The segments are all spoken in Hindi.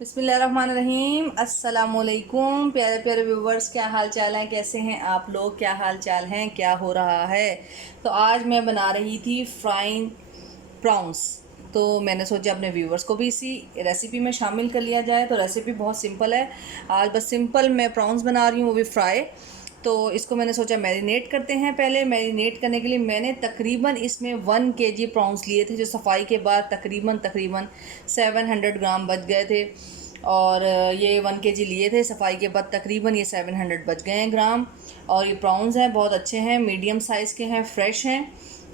बिस्मिल्लाहिर्रहमानिर्रहीम। अस्सलामुअलैकुम प्यारे प्यारे व्यूवर्स, क्या हाल चाल है, कैसे हैं आप लोग, क्या हाल चाल हैं, क्या हो रहा है। तो आज मैं बना रही थी फ्राइंग प्रॉन्स। तो मैंने सोचा अपने व्यूवर्स को भी इसी रेसिपी में शामिल कर लिया जाए। तो रेसिपी बहुत सिंपल है। आज बस सिंपल मैं प्रॉन्स बना रही हूँ, वो भी फ्राई। तो इसको मैंने सोचा मैरिनेट करते हैं। पहले मैरिनेट करने के लिए मैंने तकरीबन इसमें 1 kg प्रॉन्स लिए थे, जो सफाई के बाद तकरीबन 700 ग्राम बच गए थे। और ये 1 kg लिए थे, सफाई के बाद तकरीबन ये 700 बच गए हैं ग्राम। और ये प्रॉन्स हैं, बहुत अच्छे हैं, मीडियम साइज़ के हैं, फ्रेश हैं।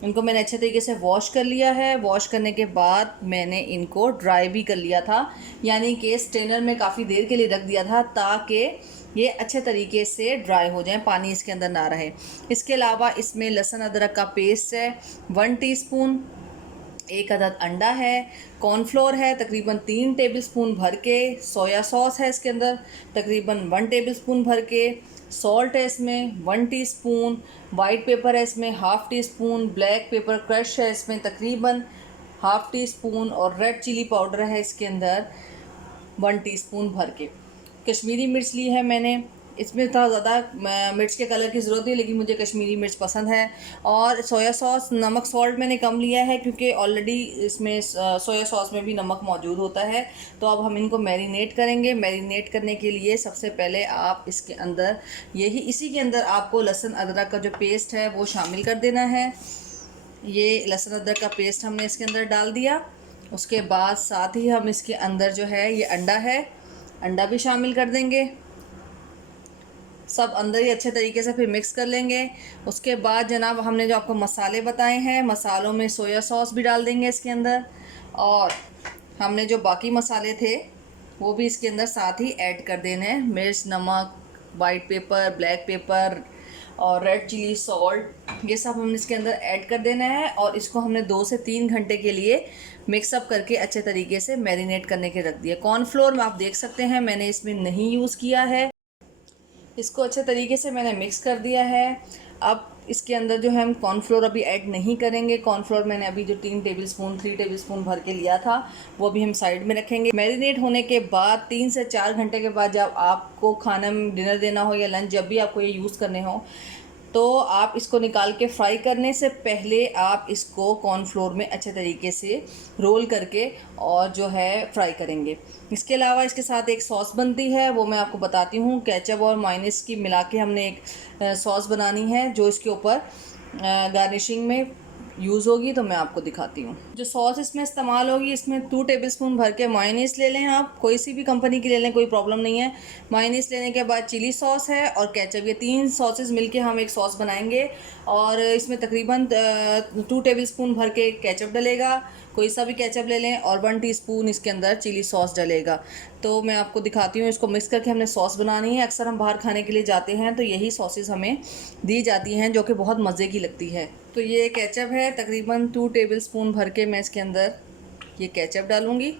इनको मैंने अच्छे तरीके से वॉश कर लिया है। वॉश करने के बाद मैंने इनको ड्राई भी कर लिया था, यानी कि स्ट्रेनर में काफ़ी देर के लिए रख दिया था, ताकि ये अच्छे तरीके से ड्राई हो जाएं, पानी इसके अंदर ना रहे। इसके अलावा इसमें लहसुन अदरक का पेस्ट है 1 टीस्पून, 1 अदद अंडा है, कॉर्नफ्लोर है तकरीबन 3 टेबलस्पून भर के, सोया सॉस है इसके अंदर तकरीबन 1 टेबलस्पून भर के, सॉल्ट है इसमें 1 टीस्पून, वाइट पेपर है इसमें half tea spoon, black pepper crush है इसमें तकरीबन हाफ़ टी स्पून, और रेड चिली पाउडर है इसके अंदर 1 टीस्पून भर के। कश्मीरी मिर्च ली है मैंने, इसमें था ज़्यादा मिर्च के कलर की ज़रूरत है, लेकिन मुझे कश्मीरी मिर्च पसंद है। और सोया सॉस, नमक सॉल्ट मैंने कम लिया है, क्योंकि ऑलरेडी इसमें सोया सॉस में भी नमक मौजूद होता है। तो अब हम इनको मैरिनेट करेंगे। मैरिनेट करने के लिए सबसे पहले आप इसके अंदर इसी के अंदर आपको लहसुन अदरक का जो पेस्ट है वो शामिल कर देना है। ये लहसुन अदरक का पेस्ट हमने इसके अंदर डाल दिया। उसके बाद साथ ही हम इसके अंदर जो है ये अंडा है, अंडा भी शामिल कर देंगे। सब अंदर ही अच्छे तरीके से फिर मिक्स कर लेंगे। उसके बाद जनाब हमने जो आपको मसाले बताए हैं, मसालों में सोया सॉस भी डाल देंगे इसके अंदर, और हमने जो बाकी मसाले थे वो भी इसके अंदर साथ ही ऐड कर देने हैं। मिर्च, नमक, वाइट पेपर, ब्लैक पेपर और रेड चिली सॉल्ट, ये सब हमने इसके अंदर ऐड कर देना है। और इसको हमने 2 से 3 घंटे के लिए मिक्सअप करके अच्छे तरीके से मैरिनेट करने के रख दिया। कॉर्नफ्लोर में आप देख सकते हैं मैंने इसमें नहीं यूज़ किया है। इसको अच्छे तरीके से मैंने मिक्स कर दिया है। अब इसके अंदर जो है हम कॉर्नफ्लोर अभी ऐड नहीं करेंगे। कॉर्नफ्लोर मैंने अभी जो 3 टेबलस्पून भर के लिया था वो भी हम साइड में रखेंगे। मैरिनेट होने के बाद 3 से 4 घंटे के बाद जब आपको खाना में डिनर देना हो या लंच, जब भी आपको ये यूज़ करने हो, तो आप इसको निकाल के फ्राई करने से पहले आप इसको कॉर्नफ्लोर में अच्छे तरीके से रोल करके और जो है फ्राई करेंगे। इसके अलावा इसके साथ एक सॉस बनती है, वो मैं आपको बताती हूँ। केचप और मायोनीज की मिला के हमने एक सॉस बनानी है, जो इसके ऊपर गार्निशिंग में यूज़ होगी। तो मैं आपको दिखाती हूँ। जो सॉस इसमें इस्तेमाल होगी, इसमें 2 टेबलस्पून भर के मायोनीज़ ले लें, आप कोई सी भी कंपनी की ले लें, कोई प्रॉब्लम नहीं है। मायोनीज़ लेने के बाद चिली सॉस है और केचप, ये 3 सॉसेस मिलके हम एक सॉस बनाएंगे। और इसमें तकरीबन 2 टेबलस्पून भर के केचप डलेगा, कोई सा भी केचप ले लें, और 1 टीस्पून इसके अंदर चिली सॉस डलेगा। तो मैं आपको दिखाती हूँ। इसको मिक्स करके हमने सॉस बनानी है। अक्सर हम बाहर खाने के लिए जाते हैं तो यही सॉसेस हमें दी जाती हैं, जो कि बहुत मज़े की लगती है। तो ये केचप है तकरीबन 2 टेबलस्पून भर के, मैं इसके अंदर ये केचप डालूँगी।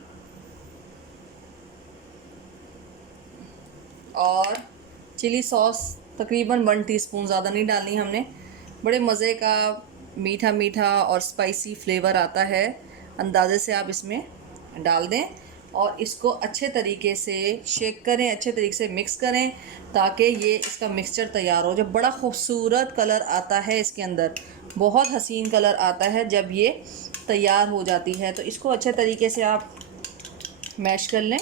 और चिली सॉस तकरीबन 1 टीस्पून, ज़्यादा नहीं डालनी हमने। बड़े मज़े का मीठा मीठा और स्पाइसी फ्लेवर आता है, अंदाज़े से आप इसमें डाल दें। और इसको अच्छे तरीके से शेक करें, अच्छे तरीके से मिक्स करें, ताकि ये इसका मिक्सचर तैयार हो। जब बड़ा खूबसूरत कलर आता है इसके अंदर, बहुत हसीन कलर आता है जब ये तैयार हो जाती है। तो इसको अच्छे तरीके से आप मैश कर लें।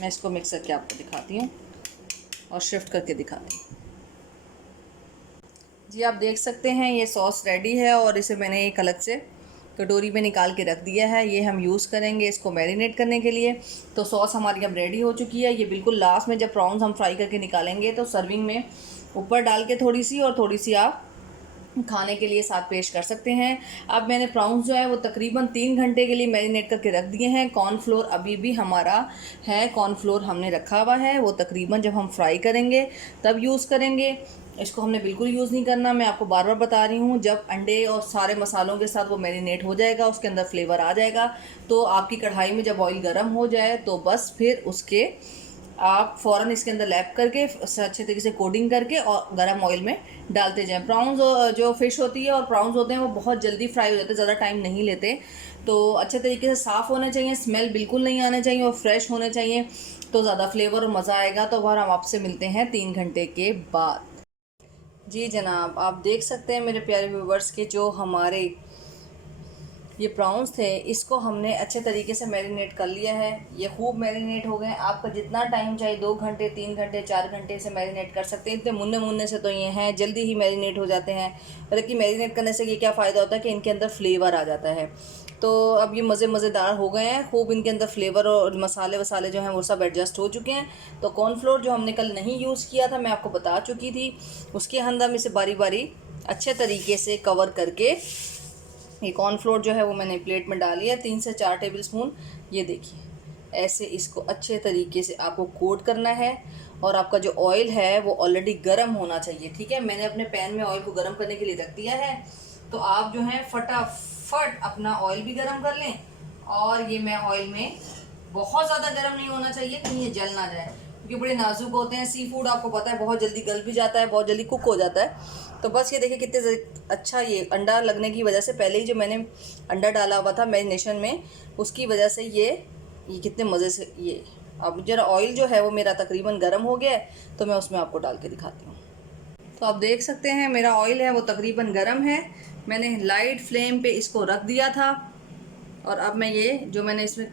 मैं इसको मिक्स करके आपको दिखाती हूँ और शिफ्ट करके दिखाती हूँ। जी, आप देख सकते हैं ये सॉस रेडी है, और इसे मैंने एक अलग से कटोरी में निकाल के रख दिया है। ये हम यूज़ करेंगे इसको मैरिनेट करने के लिए। तो सॉस हमारी अब रेडी हो चुकी है। ये बिल्कुल लास्ट में जब प्रॉन्स हम फ्राई करके निकालेंगे तो सर्विंग में ऊपर डाल के थोड़ी सी, और थोड़ी सी आप खाने के लिए साथ पेश कर सकते हैं। अब मैंने प्रॉन्स जो है वो तकरीबन 3 घंटे के लिए मैरिनेट करके रख दिए हैं। कॉर्नफ्लोर अभी भी हमारा है, कॉर्नफ्लोर हमने रखा हुआ है, वो तकरीबन जब हम फ्राई करेंगे तब यूज़ करेंगे। इसको हमने बिल्कुल यूज़ नहीं करना। मैं आपको बार बार बता रही हूँ, जब अंडे और सारे मसालों के साथ वो मैरिनेट हो जाएगा, उसके अंदर फ्लेवर आ जाएगा, तो आपकी कढ़ाई में जब ऑयल गर्म हो जाए तो बस फिर उसके आप फ़ौरन इसके अंदर लैप करके अच्छे तरीके से कोटिंग करके और गर्म ऑयल में डालते जाएं। प्राउंस जो फ़िश होती है और प्राउंस होते हैं वो बहुत जल्दी फ्राई हो जाते हैं, ज़्यादा टाइम नहीं लेते। तो अच्छे तरीके से साफ़ होने चाहिए, स्मेल बिल्कुल नहीं आने चाहिए और फ्रेश होने चाहिए, तो ज़्यादा फ्लेवर और मज़ा आएगा। तो अब हम आपसे मिलते हैं 3 घंटे के बाद। जी जनाब, आप देख सकते हैं मेरे प्यारे व्यूवर्स के जो हमारे ये प्राउंस थे, इसको हमने अच्छे तरीके से मैरिनेट कर लिया है। ये खूब मैरिनेट हो गए। आपका जितना टाइम चाहिए, 2 घंटे, 3 घंटे, 4 घंटे से मैरिनेट कर सकते हैं। इतने मुन्ने मुन्ने से तो ये हैं, जल्दी ही मैरिनेट हो जाते हैं। बल्कि मैरिनेट करने से ये क्या फ़ायदा होता है कि इनके अंदर फ्लेवर आ जाता है। तो अब ये मज़ेदार हो गए हैं, खूब इनके अंदर फ्लेवर और मसाले वसाले जो हैं वो सब एडजस्ट हो चुके हैं। तो कॉर्नफ्लोर जो हमने कल नहीं यूज़ किया था, मैं आपको बता चुकी थी, उसके अंदर हम इसे बारी बारी अच्छे तरीके से कवर करके ये कॉर्नफ्लोर जो है वो मैंने प्लेट में डाली है, 3 से 4 टेबल स्पून। ये देखिए, ऐसे इसको अच्छे तरीके से आपको कोट करना है। और आपका जो ऑयल है वो ऑलरेडी गर्म होना चाहिए, ठीक है। मैंने अपने पैन में ऑयल को गर्म करने के लिए रख दिया है। तो आप जो है फटाफट अपना ऑयल भी गर्म कर लें। और ये मैं ऑयल में बहुत ज़्यादा गर्म नहीं होना चाहिए, कहीं ये जल ना जाए, क्योंकि बड़े नाजुक होते हैं। सी फूड आपको पता है बहुत जल्दी गल भी जाता है, बहुत जल्दी कुक हो जाता है। तो बस ये देखिए कितने अच्छा, ये अंडा लगने की वजह से, पहले ही जो मैंने अंडा डाला हुआ था मैरिनेशन में, उसकी वजह से ये कितने मज़े से ये। अब जरा ऑयल जो है वो मेरा तकरीबन गर्म हो गया है, तो मैं उसमें आपको डाल के दिखाती हूँ। तो आप देख सकते हैं मेरा ऑयल है वो तकरीबन गर्म है। मैंने लाइट फ्लेम पे इसको रख दिया था। और अब मैं ये जो मैंने इसमें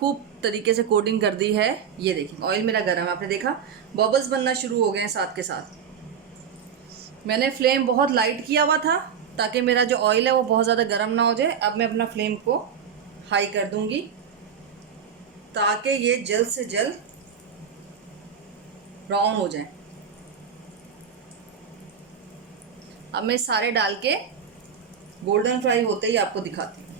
खूब तरीके से कोटिंग कर दी है, ये देखिए ऑयल मेरा गर्म है। आपने देखा बबल्स बनना शुरू हो गए हैं साथ के साथ। मैंने फ्लेम बहुत लाइट किया हुआ था ताकि मेरा जो ऑयल है वो बहुत ज़्यादा गर्म ना हो जाए। अब मैं अपना फ्लेम को हाई कर दूंगी ताकि ये जल्द से जल्द ब्राउन हो जाए। अब मैं सारे डाल के गोल्डन फ्राई होते ही आपको दिखाती हूँ।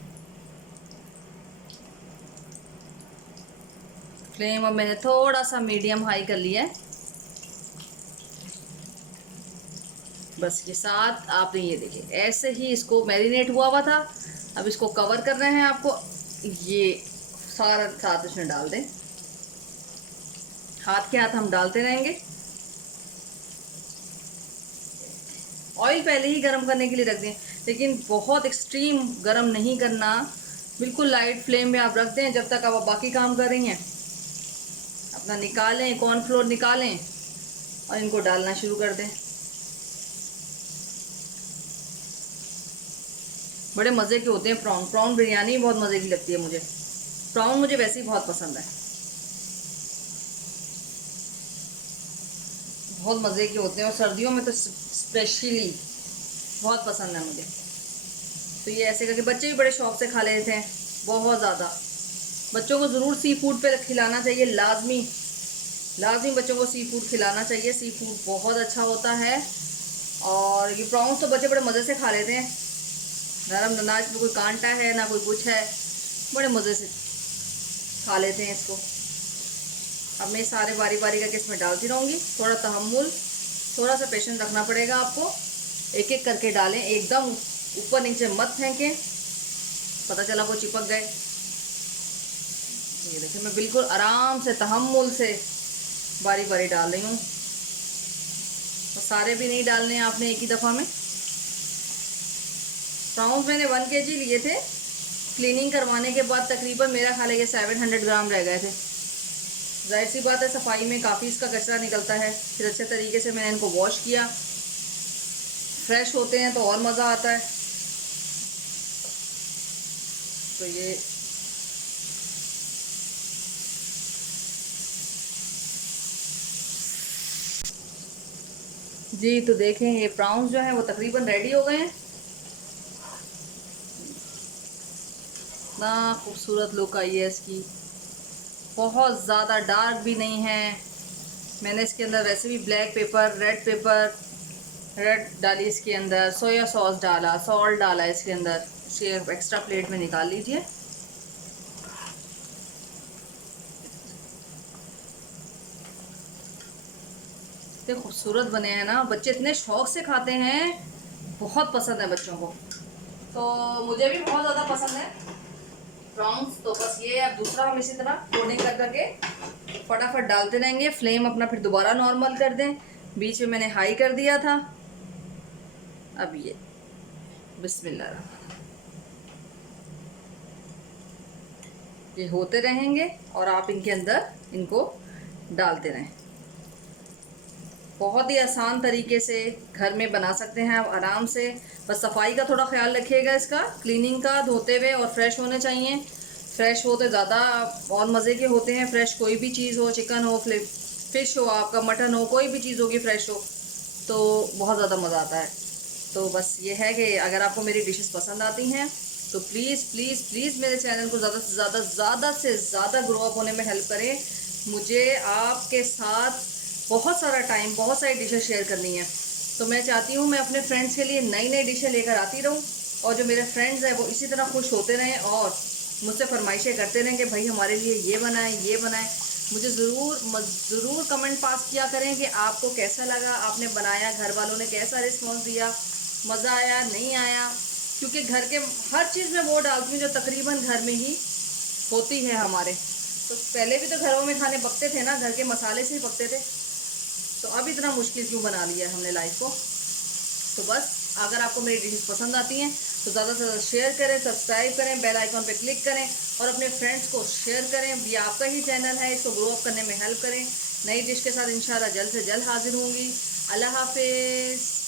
फ्लेम अब मैंने थोड़ा सा मीडियम हाई कर लिया है। बस ये साथ आपने ये देखिए ऐसे ही इसको मैरिनेट हुआ था। अब इसको कवर कर रहे हैं आपको, ये सारा साथ इसमें डाल दें। हाथ के हाथ हम डालते रहेंगे। ऑयल पहले ही गर्म करने के लिए रख दें, लेकिन बहुत एक्सट्रीम गर्म नहीं करना, बिल्कुल लाइट फ्लेम में आप रख दें जब तक आप बाकी काम कर रही हैं। अपना निकालें, कॉर्नफ्लोर निकालें और इनको डालना शुरू कर दें। बड़े मज़े के होते हैं प्राउन बिरयानी बहुत मज़े की लगती है मुझे। प्राउन मुझे वैसे ही बहुत पसंद है, बहुत मज़े के होते हैं। और सर्दियों में तो स्पेशली बहुत पसंद है मुझे। तो ये ऐसे करके बच्चे भी बड़े शौक से खा लेते हैं, बहुत ज़्यादा। बच्चों को ज़रूर सी फूड पे खिलाना चाहिए, लाजमी बच्चों को सी फूड खिलाना चाहिए। सी फूड बहुत अच्छा होता है। और ये प्रॉन्स तो बच्चे बड़े मज़े से खा लेते हैं, नरम, ना इसमें कोई कांटा है ना कोई कुछ है, बड़े मज़े से खा लेते हैं इसको। अब मैं सारे बारी बारी करके इसमें डालती रहूँगी। थोड़ा तहम्मुल, थोड़ा सा पेशेंस रखना पड़ेगा आपको। एक एक करके डालें, एकदम ऊपर नीचे मत फेंकें, पता चला वो चिपक गए। ये देखिए मैं बिल्कुल आराम से तहम्मुल से बारी बारी डाल रही हूँ। तो सारे भी नहीं डालने हैं आपने एक ही दफ़ा में। प्राउंस मैंने 1 kg लिए थे। क्लीनिंग करवाने के बाद तकरीबन मेरा ख्याल है कि 700 ग्राम रह गए थे। जाहिर सी बात है सफाई में काफ़ी इसका कचरा निकलता है। फिर अच्छे तरीके से मैंने इनको वॉश किया। फ्रेश होते हैं तो और मज़ा आता है। तो ये जी, तो देखें ये प्राउंस जो है वो तकरीबन रेडी हो गए हैं। इतना खूबसूरत लुक आई है इसकी, बहुत ज़्यादा डार्क भी नहीं है। मैंने इसके अंदर वैसे भी ब्लैक पेपर, रेड डाली, इसके अंदर सोया सॉस डाला, सॉल्ट डाला इसके अंदर। इसे एक्स्ट्रा प्लेट में निकाल लीजिए। इतने खूबसूरत बने हैं ना, बच्चे इतने शौक से खाते हैं, बहुत पसंद है बच्चों को। तो मुझे भी बहुत ज़्यादा पसंद है। प्रॉन्स। तो बस ये अब दूसरा हम इसी तरह कोटिंग कर करके फटाफट डालते रहेंगे। फ्लेम अपना फिर दोबारा नॉर्मल कर दें, बीच में मैंने हाई कर दिया था। अब ये बिस्मिल्लाह, ये होते रहेंगे और आप इनके अंदर इनको डालते रहें। बहुत ही आसान तरीके से घर में बना सकते हैं आप आराम से। बस सफाई का थोड़ा ख्याल रखिएगा, इसका क्लीनिंग का, धोते हुए और फ्रेश होने चाहिए। फ्रेश हो तो ज़्यादा और मज़े के होते हैं। फ्रेश कोई भी चीज़ हो, चिकन हो, फिश हो, आपका मटन हो, कोई भी चीज़ होगी फ्रेश हो तो बहुत ज़्यादा मज़ा आता है। तो बस ये है कि अगर आपको मेरी डिशेस पसंद आती हैं तो प्लीज़ प्लीज़ प्लीज़ मेरे चैनल को ज़्यादा से ज़्यादा ग्रो अप होने में हेल्प करें। मुझे आपके साथ बहुत सारा टाइम, बहुत सारी डिशेस शेयर करनी है। तो मैं चाहती हूँ मैं अपने फ्रेंड्स के लिए नई नई डिशें लेकर आती रहूँ और जो मेरे फ्रेंड्स हैं वो इसी तरह खुश होते रहें और मुझसे फरमाइशें करते रहें कि भाई हमारे लिए ये बनाएं, ये बनाएं। मुझे ज़रूर कमेंट पास किया करें कि आपको कैसा लगा, आपने बनाया, घर वालों ने कैसा रिस्पॉन्स दिया, मज़ा आया नहीं आया। क्योंकि घर के हर चीज़ में वो डालती हूँ जो तकरीबन घर में ही होती है हमारे। तो पहले भी तो घरों में खाने पकते थे ना, घर के मसाले से ही पकते थे। तो अब इतना मुश्किल क्यों बना लिया है हमने लाइफ को। तो बस अगर आपको मेरी डिशेस पसंद आती हैं तो ज़्यादा से ज़्यादा शेयर करें, सब्सक्राइब करें, बेल आइकॉन पे क्लिक करें और अपने फ्रेंड्स को शेयर करें। ये आपका ही चैनल है, इसको ग्रो अप करने में हेल्प करें। नई डिश के साथ इंशाल्लाह जल्द से जल्द हाजिर होंगी। अल्लाह हाफिज़।